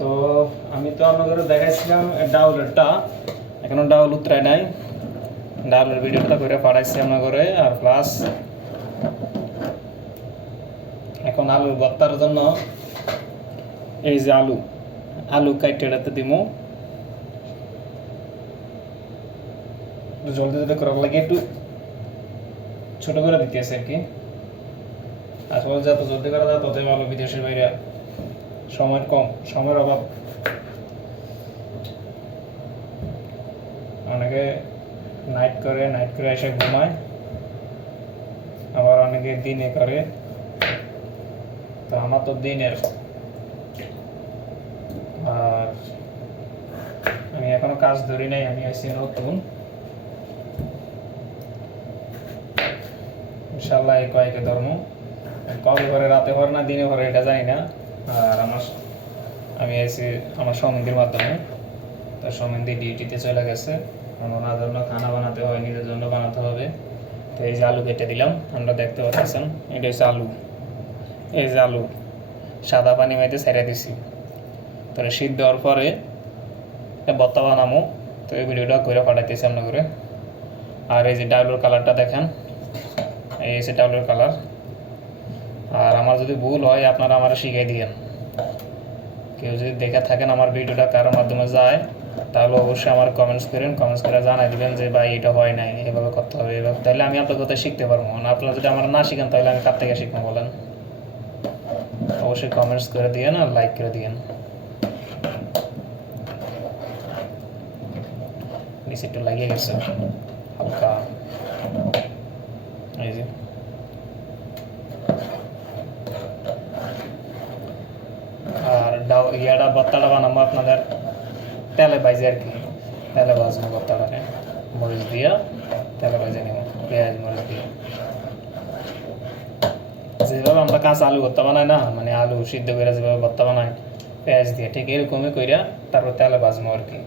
তো আমি তো আপনাদের দেখাইছিলাম ডাউলেরটা, এখনো ডাউল উতরায় নাই। ডাউলের ভিডিওটা করে পাঠাইছি আপনাদের। আর প্লাস এখন আলুর ভর্তার জন্য এই যে আলু কাইটে এটাতে দিমু। জলদি জলদি করার লাগে একটু ছোট করে দিতেছে আর কি। আসলে যত জলদি করা যায় ততই ভালো। বিদেশের বাইরে সময়ের অভাব। অনেকে নাইট করে এসে ঘুমায়, আবার অনেকে দিনে করে। তো আমার তো দিনের, আর আমি এখনো কাজ ধরি নাই, আমি আইছি নতুন। ইনশাল্লাহ এই কয়েকে ধর্ম কবে ঘরে, রাতে ঘর না দিনে ঘরে এটা জানি না। আর আমি আইছি আমার সমিতির মাধ্যমে। তো সমিতি ডিউটিতে চলে গেছে, ওনার জন্য খানা বানাতে হয়, নিজের জন্য বানাতে হবে। তো এই যে আলু কেটে দিলাম, আমরা দেখতে পাচ্ছেন এটা হচ্ছে আলু। এই যে আলু সাদা পানি মেয়েতে ছেড়ে দিছি। তো সিদ্ধ দেওয়ার পরে ভর্তা বানামো। তো এই ভিডিওটা করে পাঠাইতেছি আপনার করে। আর এই যে ডাউলের কালারটা দেখেন, এই হচ্ছে ডাউলের কালার। আর আমার যদি ভুল হয় আপনারা আমার শিখিয়ে দিয়েন। কেউ যদি দেখে থাকেন আমার ভিডিওটা কারোর মাধ্যমে যায়, তাহলে অবশ্যই আমার কমেন্টস করে জানাই দিবেন যে ভাই এটা হয় নাই, এভাবে করতে হবে, এভাবে। তাহলে আমি আপনার কথা শিখতে পারবো। আপনারা যদি আমার না শিখেন তাহলে আমি কার থেকে শিখবো বলেন? অবশ্যই কমেন্টস করে দিয়েন আর লাইক করে দিয়েন। নিচে একটু লাগিয়ে গেছে হালকা, এই যে। আর ইয়াটা ভর্তাটা বানাবো আপনাদের তেলে ভাজে আর কি। তেলে ভাজবো ভর্তাটাকে, মরিচ দিয়া তেলে ভাজে নেব, পেঁয়াজ মরিচ দিয়ে। যেভাবে আমরা কাঁচা আলু ভর্তা বানাই না, মানে আলু সিদ্ধ করে যেভাবে ভর্তা বানাই পেঁয়াজ দিয়ে, ঠিক এরকমই কইরা তারপর তেলে ভাজবো আর কি।